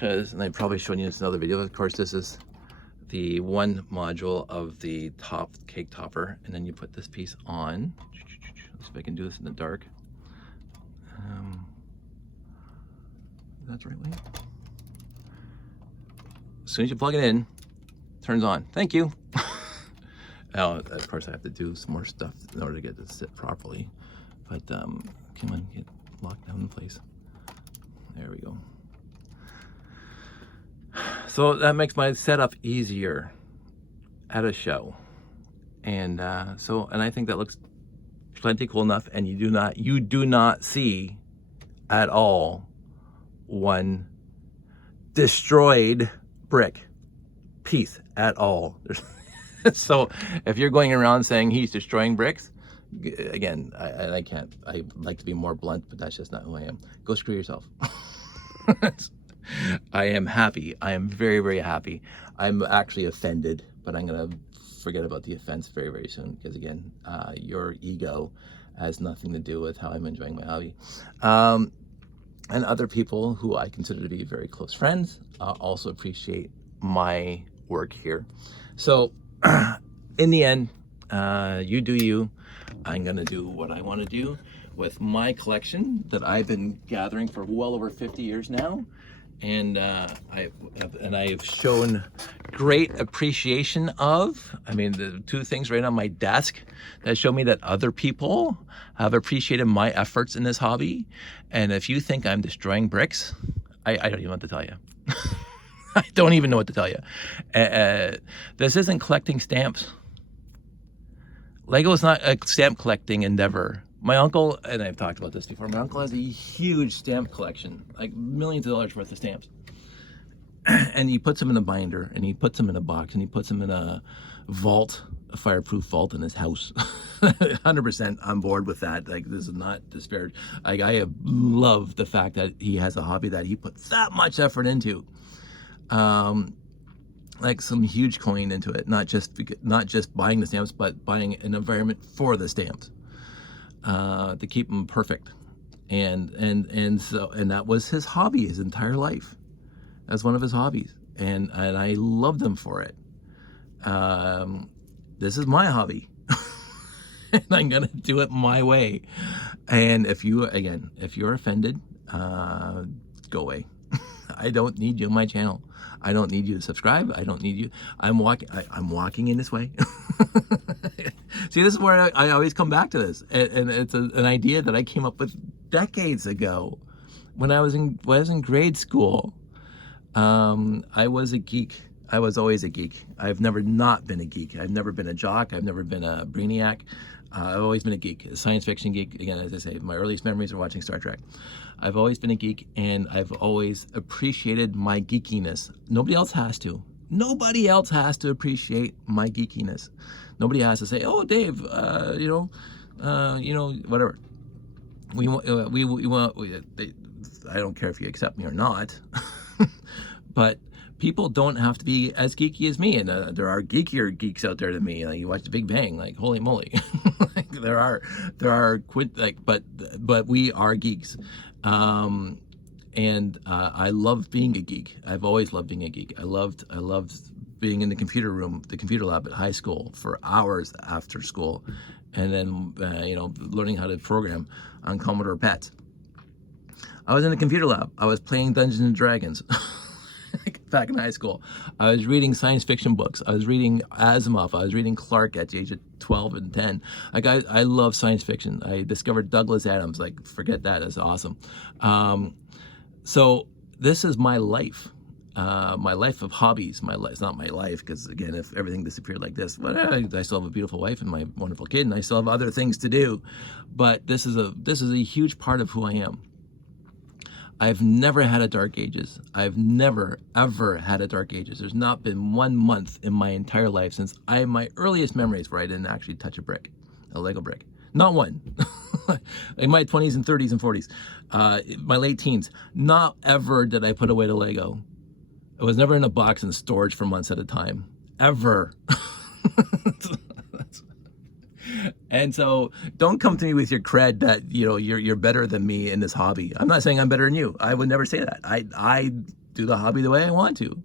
And I've probably shown you this in another video. Of course, this is the one module of the top cake topper. And then you put this piece on. Let's see if I can do this in the dark. That's the right way. As soon as you plug it in, it turns on. Thank you. Now, of course, I have to do some more stuff in order to get it to sit properly. But come on, get locked down in place. There we go. So that makes my setup easier at a show. And and I think that looks plenty cool enough. And you do not see at all one destroyed brick piece at all. So if you're going around saying he's destroying bricks, again, I can't. I like to be more blunt, but that's just not who I am. Go screw yourself. I am happy. I am very, very happy. I'm actually offended, but I'm going to forget about the offense very, very soon because, again, your ego has nothing to do with how I'm enjoying my hobby. And other people who I consider to be very close friends also appreciate my work here. So in the end, you do you. I'm going to do what I want to do with my collection that I've been gathering for well over 50 years now. And I've shown great appreciation of. I mean, the two things right on my desk that show me that other people have appreciated my efforts in this hobby. And if you think I'm destroying bricks, I don't even know what to tell you. I don't even know what to tell you. This isn't collecting stamps. Lego is not a stamp collecting endeavor. My uncle, and I've talked about this before, my uncle has a huge stamp collection, like millions of dollars worth of stamps. And he puts them in a binder, and he puts them in a box, and he puts them in a vault, a fireproof vault in his house. 100% on board with that. Like, this is not disparaged. Like, I love the fact that he has a hobby that he puts that much effort into. Like some huge coin into it, not just buying the stamps, but buying an environment for the stamps to keep them perfect. And that was his hobby his entire life. That's one of his hobbies, and I loved him for it. This is my hobby, and I'm gonna do it my way. And if you're offended, go away. I don't need you on my channel. I don't need you to subscribe. I don't need you. I'm walking in this way. See, this is where I always come back to this, and it's an idea that I came up with decades ago when I was in grade school. I was a geek. I was always a geek. I've never not been a geek. I've never been a jock. I've never been a brainiac. I've always been a geek, a science fiction geek. Again, as I say, my earliest memories are watching Star Trek. I've always been a geek, and I've always appreciated my geekiness. Nobody else has to. Nobody else has to appreciate my geekiness. Nobody has to say, "Oh, Dave, whatever." I don't care if you accept me or not, but people don't have to be as geeky as me, and there are geekier geeks out there than me. Like, you watch The Big Bang, like, holy moly. Like, there are but we are geeks. I love being a geek. I've always loved being a geek. I loved being in the computer room, the computer lab at high school for hours after school, and then learning how to program on Commodore PETs. I was in the computer lab. I was playing Dungeons and Dragons. Back in high school, I was reading science fiction books. I was reading Asimov. I was reading Clark at the age of 12 and 10. Like, I love science fiction. I discovered Douglas Adams. Like, forget that. That's awesome. So this is my life of hobbies. It's not my life, because, again, if everything disappeared like this, well, I still have a beautiful wife and my wonderful kid, and I still have other things to do. But this is a huge part of who I am. I've never had a dark ages. I've never, ever had a dark ages. There's not been 1 month in my entire life since my earliest memories where I didn't actually touch a Lego brick. Not one. In my 20s and 30s and 40s, my late teens, not ever did I put away the Lego. It was never in a box in storage for months at a time. Ever. And so don't come to me with your cred that you're better than me in this hobby. I'm not saying I'm better than you. I would never say that. I do the hobby the way I want to.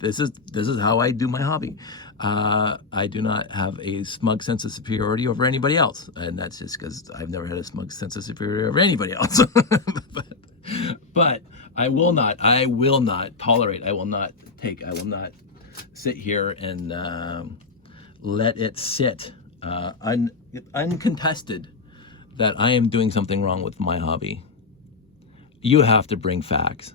This is how I do my hobby. I do not have a smug sense of superiority over anybody else, and that's just because I've never had a smug sense of superiority over anybody else. But I will not tolerate. I will not sit here and let it sit uncontested that I am doing something wrong with my hobby. You have to bring facts.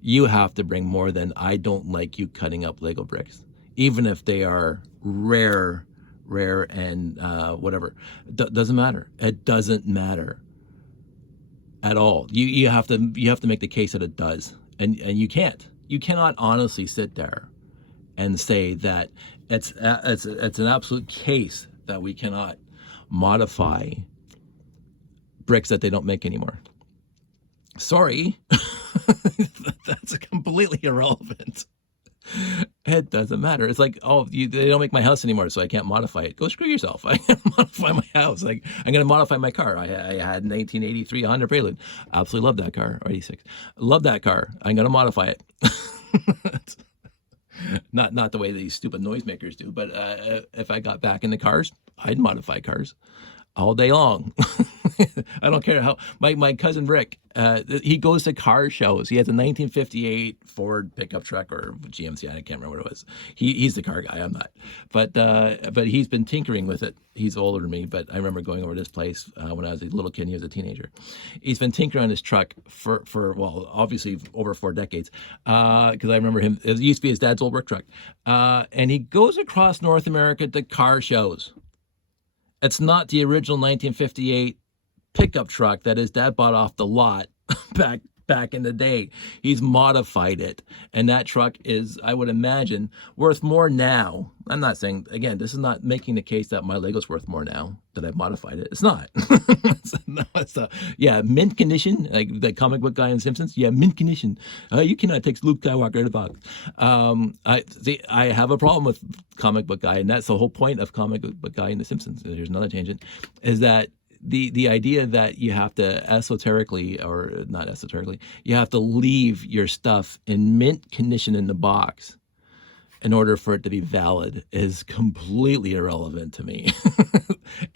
You have to bring more than "I don't like you cutting up Lego bricks," even if they are rare and whatever. Doesn't matter. It doesn't matter at all. You have to make the case that it does, and you cannot honestly sit there and say that it's an absolute case that we cannot modify bricks that they don't make anymore. Sorry. That's completely irrelevant. It doesn't matter. It's like, oh, they don't make my house anymore, so I can't modify it. Go screw yourself. I can't modify my house. Like, I'm going to modify my car. I had 1983 Honda Prelude. Absolutely love that car. Or 86. Love that car. I'm going to modify it. Not the way these stupid noisemakers do, but if I got back into cars, I'd modify cars all day long. I don't care how. My cousin Rick, he goes to car shows. He has a 1958 Ford pickup truck or GMC. I can't remember what it was. He's the car guy. I'm not. But he's been tinkering with it. He's older than me, but I remember going over to this place when I was a little kid. He was a teenager. He's been tinkering on his truck for well, obviously over 4 decades. Because I remember him. It used to be his dad's old work truck. And he goes across North America to car shows. It's not the original 1958 pickup truck that his dad bought off the lot back in the day. He's modified it, and that truck is, I would imagine, worth more now. I'm not saying, again, this is not making the case that my Lego's worth more now that I've modified it. It's not. Yeah, mint condition, like the comic book guy in Simpsons. Yeah, mint condition. You cannot take Luke Skywalker out of the box. I have a problem with comic book guy, and that's the whole point of comic book guy in the Simpsons. Here's another tangent, is that the idea that you have to esoterically, or not esoterically, you have to leave your stuff in mint condition in the box in order for it to be valid is completely irrelevant to me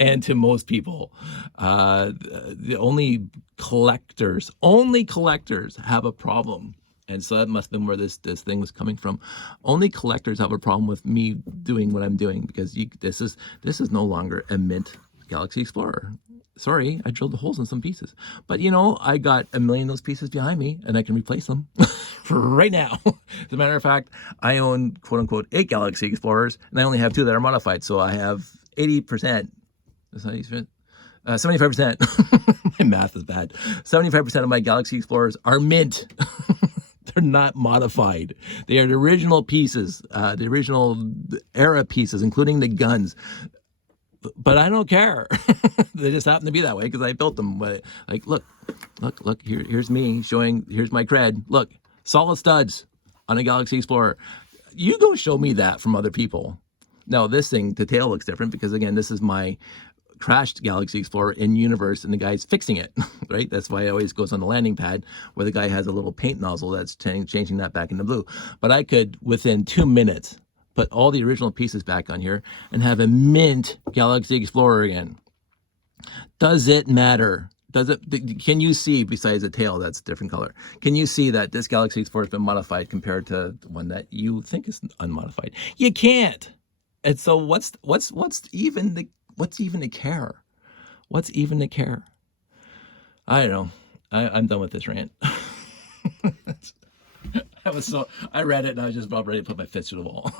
and to most people. The only collectors have a problem. And so that must have been where this thing was coming from. Only collectors have a problem with me doing what I'm doing, because this is no longer a mint Galaxy Explorer. Sorry, I drilled the holes in some pieces. But, I got a million of those pieces behind me, and I can replace them right now. As a matter of fact, I own, quote-unquote, 8 Galaxy Explorers, and I only have 2 that are modified. So I have 80%. Is that 75%. My math is bad. 75% of my Galaxy Explorers are mint. They're not modified. They are the original pieces, the original era pieces, including the guns. But I don't care. They just happen to be that way because I built them. But like, look, here's me showing, here's my cred. Look, solid studs on a Galaxy Explorer. You go show me that from other people. Now, this thing, the tail looks different because, again, this is my crashed Galaxy Explorer in universe, and the guy's fixing it, right? That's why it always goes on the landing pad where the guy has a little paint nozzle that's changing that back into blue. But I could, within 2 minutes, put all the original pieces back on here and have a mint Galaxy Explorer again. Does it matter? Can you see, besides the tail that's a different color, can you see that this Galaxy Explorer has been modified compared to the one that you think is unmodified? You can't. And so what's even to care? What's even to care? I don't know. I'm done with this rant. I read it and I was just about ready to put my fist through the wall.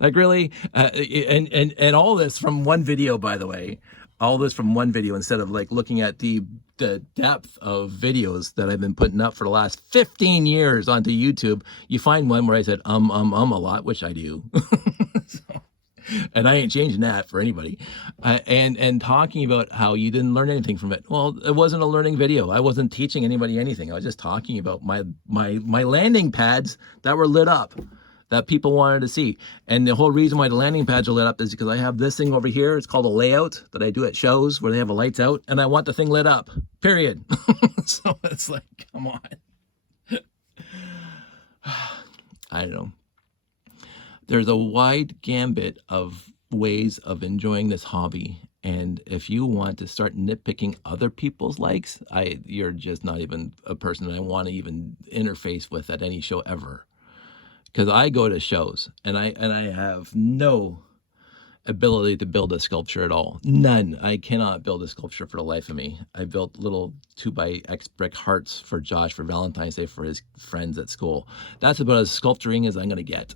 like really? And all this from one video, by the way. All this from one video, instead of like looking at the depth of videos that I've been putting up for the last 15 years onto YouTube. You find one where I said a lot, which I do. And I ain't changing that for anybody. And talking about how you didn't learn anything from it. Well, it wasn't a learning video. I wasn't teaching anybody anything. I was just talking about my landing pads that were lit up, that people wanted to see. And the whole reason why the landing pads are lit up is because I have this thing over here. It's called a layout that I do at shows where they have the lights out, and I want the thing lit up, period. So it's like, come on. I don't know. There's a wide gambit of ways of enjoying this hobby. And if you want to start nitpicking other people's likes, you're just not even a person I want to even interface with at any show ever. Because I go to shows and I have no ability to build a sculpture at all. None. I cannot build a sculpture for the life of me. I built little 2x brick hearts for Josh for Valentine's Day for his friends at school. That's about as sculpturing as I'm going to get.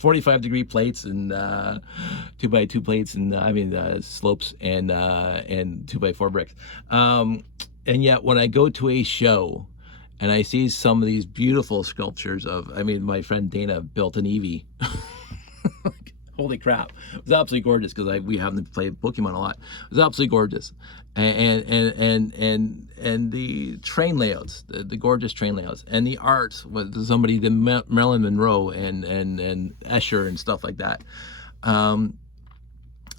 45-degree plates and 2x2 plates and slopes and 2x4 bricks. And yet when I go to a show and I see some of these beautiful sculptures of, my friend Dana built an Eevee. Holy crap. It was absolutely gorgeous because we happen to play Pokemon a lot. It was absolutely gorgeous. And the train layouts, the gorgeous train layouts, and the art with somebody did Marilyn Monroe and Escher and stuff like that. Out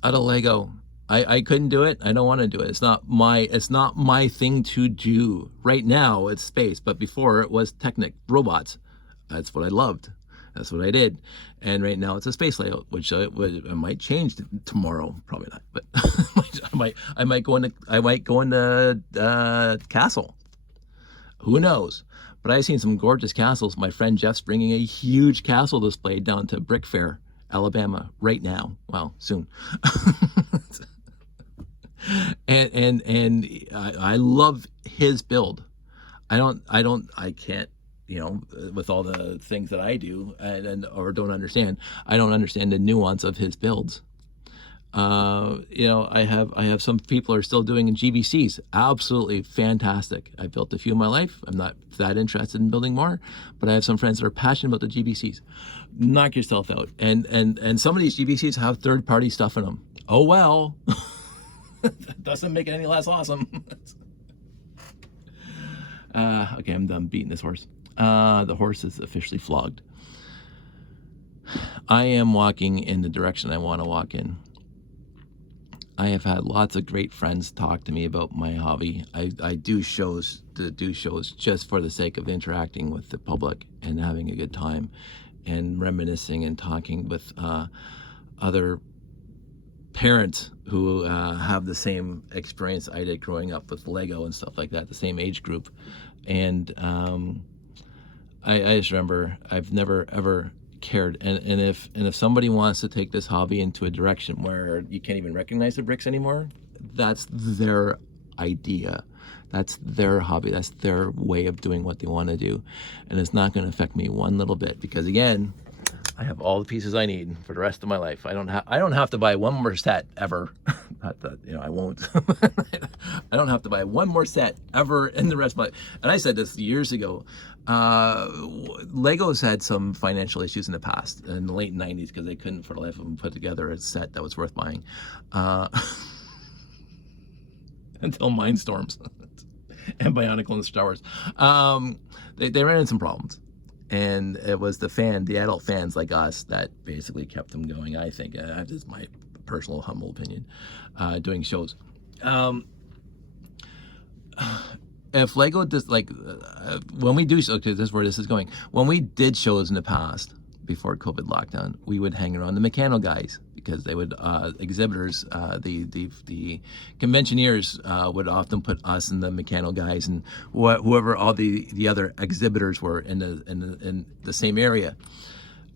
of Lego. I couldn't do it. I don't want to do it. It's not my thing to do. Right now it's space, but before it was Technic robots. That's what I loved. That's what I did. And right now it's a space layout, which I might change tomorrow. Probably not, but I might go into Castle. Who knows? But I've seen some gorgeous castles. My friend Jeff's bringing a huge castle display down to Brick Fair, Alabama, right now. Well, soon. and I love his build. I can't, with all the things that I do or don't understand, I don't understand the nuance of his builds. I have some people are still doing in GBCs. Absolutely fantastic. I built a few in my life. I'm not that interested in building more, but I have some friends that are passionate about the GBCs. Knock yourself out. And some of these GBCs have third-party stuff in them. Oh well. That doesn't make it any less awesome. Okay, I'm done beating this horse. The horse is officially flogged. I am walking in the direction I want to walk in. I have had lots of great friends talk to me about my hobby. I do shows just for the sake of interacting with the public and having a good time and reminiscing and talking with other parents who have the same experience I did growing up with Lego and stuff like that, the same age group. And I just remember I've never ever cared, and if somebody wants to take this hobby into a direction where you can't even recognize the bricks anymore, that's their idea, that's their hobby, that's their way of doing what they want to do, and it's not going to affect me one little bit, because again, I have all the pieces I need for the rest of my life. I don't have to buy one more set ever. Not that, I won't. I don't have to buy one more set ever in the rest of my life. And I said this years ago. Legos had some financial issues in the past, in the late 90s, because they couldn't for the life of them put together a set that was worth buying. Until Mindstorms and Bionicle and Star Wars. They ran into some problems. And it was the adult fans like us that basically kept them going, I think. This is my personal humble opinion, doing shows. If Lego does, when we do, okay, this is where this is going. When we did shows in the past, before COVID lockdown, we would hang around the Meccano guys, because they would, exhibitors, the conventioneers would often put us and the Meccano guys and whoever all the other exhibitors were in the same area,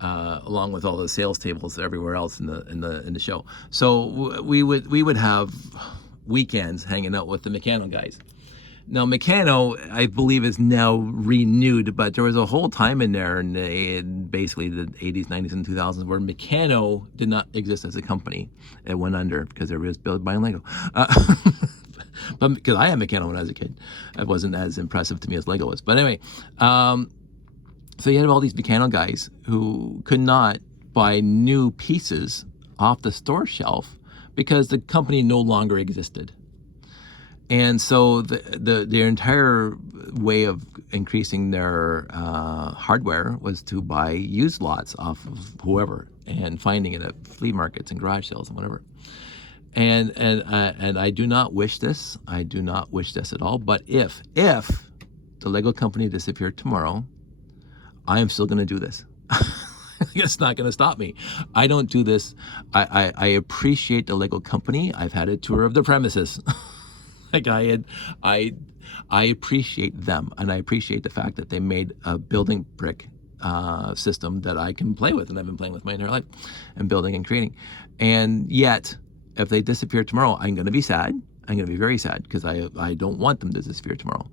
along with all the sales tables everywhere else in the show. So we would have weekends hanging out with the Meccano guys. Now, Meccano, I believe, is now renewed, but there was a whole time in there in basically the 80s, 90s, and 2000s where Meccano did not exist as a company. It went under because everybody was built buying Lego. But because I had Meccano when I was a kid, it wasn't as impressive to me as Lego was. But anyway, so you had all these Meccano guys who could not buy new pieces off the store shelf because the company no longer existed. And so their entire way of increasing their hardware was to buy used lots off of whoever and finding it at flea markets and garage sales and whatever. And I do not wish this. I do not wish this at all. But if the Lego company disappeared tomorrow, I am still going to do this. It's not going to stop me. I don't do this. I appreciate the Lego company. I've had a tour of the premises. I appreciate them, and I appreciate the fact that they made a building brick system that I can play with, and I've been playing with my entire life, and building and creating. And yet, if they disappear tomorrow, I'm going to be sad. I'm going to be very sad, because I don't want them to disappear tomorrow.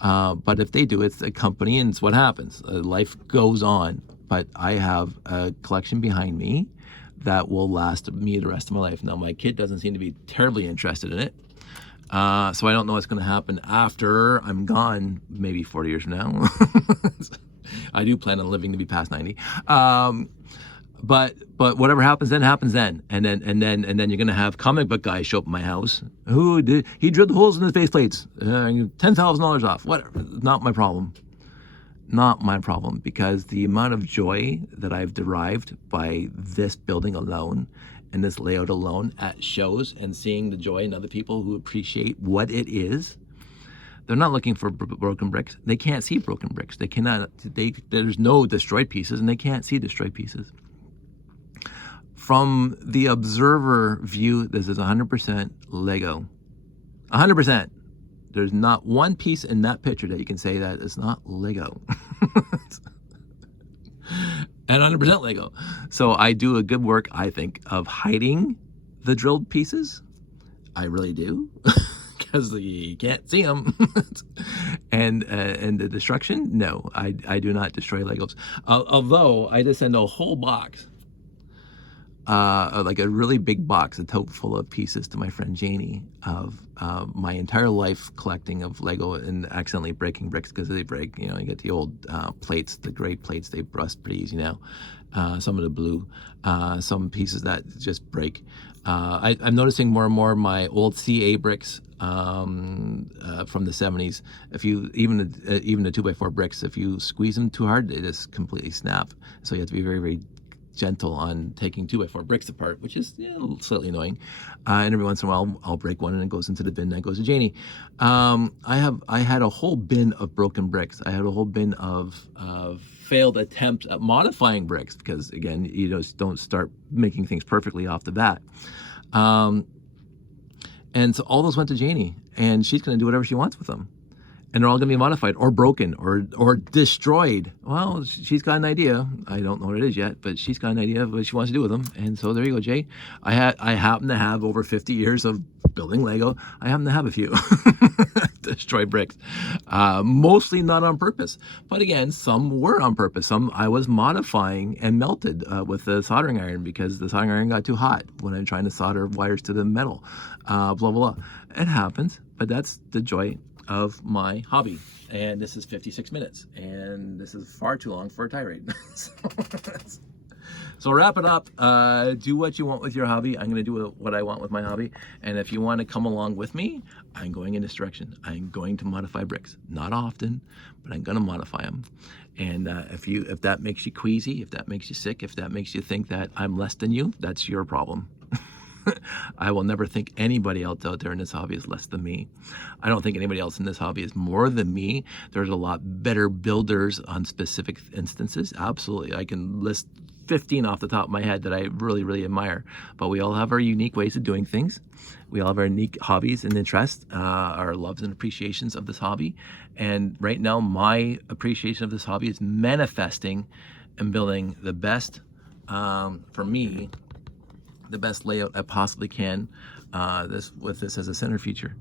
But if they do, it's a company, and it's what happens. Life goes on. But I have a collection behind me that will last me the rest of my life. Now, my kid doesn't seem to be terribly interested in it. So I don't know what's going to happen after I'm gone, maybe 40 years from now. I do plan on living to be past 90. but whatever happens then, and then you're gonna have comic book guys show up at my house. Who did he drilled holes in his faceplates? $10,000 off. Whatever. Not my problem. Not my problem, because the amount of joy that I've derived by this building alone and this layout alone at shows, and seeing the joy in other people who appreciate what it is. They're not looking for broken bricks. They can't see broken bricks. They cannot. There's no destroyed pieces, and they can't see destroyed pieces. From the observer view, this is 100% Lego. 100%. There's not one piece in that picture that you can say that it's not Lego. And 100% Lego. So I do a good work, I think, of hiding the drilled pieces. I really do. Because you can't see them. And the destruction, no, I do not destroy Legos. Although I just send a whole box, like a really big box, a tote full of pieces to my friend Janie of my entire life collecting of Lego and accidentally breaking bricks because they break. You know, you get the old plates, the gray plates, they rust pretty easy now. Some of the blue, some pieces that just break. I'm noticing more and more my old CA bricks from the 70s. If you even the 2x4 bricks, if you squeeze them too hard, they just completely snap. So you have to be very, very gentle on taking 2x4 bricks apart, which is slightly annoying. And every once in a while, I'll break one and it goes into the bin that goes to Janie. I had a whole bin of broken bricks. I had a whole bin of failed attempts at modifying bricks, because again, you just don't start making things perfectly off the bat. And so all those went to Janie, and she's going to do whatever she wants with them. And they're all going to be modified or broken or destroyed. Well, she's got an idea. I don't know what it is yet, but she's got an idea of what she wants to do with them. And so there you go, Jay. I happen to have over 50 years of building Lego. I happen to have a few destroyed bricks. Mostly not on purpose. But again, some were on purpose. Some I was modifying and melted with the soldering iron, because the soldering iron got too hot when I'm trying to solder wires to the metal. Blah, blah, blah. It happens, but that's the joy of my hobby. And this is 56 minutes, and this is far too long for a tirade. So wrap it up. Do what you want with your hobby. I'm going to do what I want with my hobby. And if you want to come along with me, I'm going in this direction. I'm going to modify bricks. Not often, but I'm going to modify them. And if that makes you queasy, if that makes you sick, if that makes you think that I'm less than you, that's your problem. I will never think anybody else out there in this hobby is less than me. I don't think anybody else in this hobby is more than me. There's a lot better builders on specific instances. Absolutely. I can list 15 off the top of my head that I really, really admire. But we all have our unique ways of doing things. We all have our unique hobbies and interests, our loves and appreciations of this hobby. And right now, my appreciation of this hobby is manifesting and building the best, for me, the best layout I possibly can, with this as a center feature.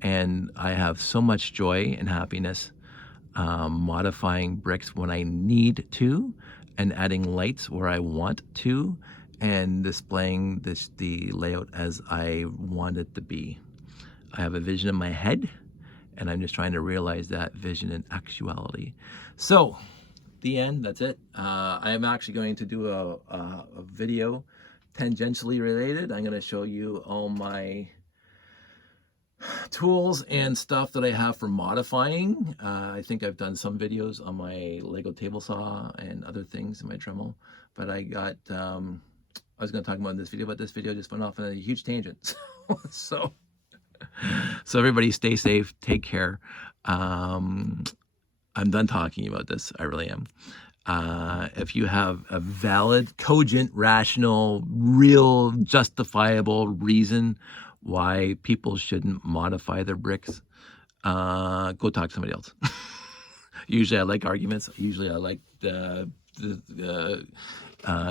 And I have so much joy and happiness modifying bricks when I need to, and adding lights where I want to, and displaying the layout as I want it to be. I have a vision in my head, and I'm just trying to realize that vision in actuality. So, the end, that's it. I am actually going to do a video tangentially related. I'm going to show you all my tools and stuff that I have for modifying. I think I've done some videos on my Lego table saw and other things in my Dremel, but I was going to talk about in this video, but this video just went off on a huge tangent. So everybody stay safe, take care. I'm done talking about this. I really am. If you have a valid, cogent, rational, real, justifiable reason why people shouldn't modify their bricks, go talk to somebody else. Usually I like arguments. Usually I like the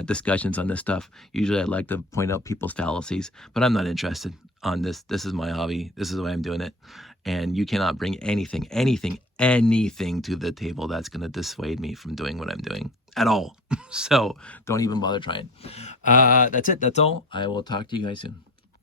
discussions on this stuff. Usually I like to point out people's fallacies, but I'm not interested on this. This is my hobby. This is the way I'm doing it. And you cannot bring anything to the table that's going to dissuade me from doing what I'm doing at all. So don't even bother trying. That's it. That's all. I will talk to you guys soon.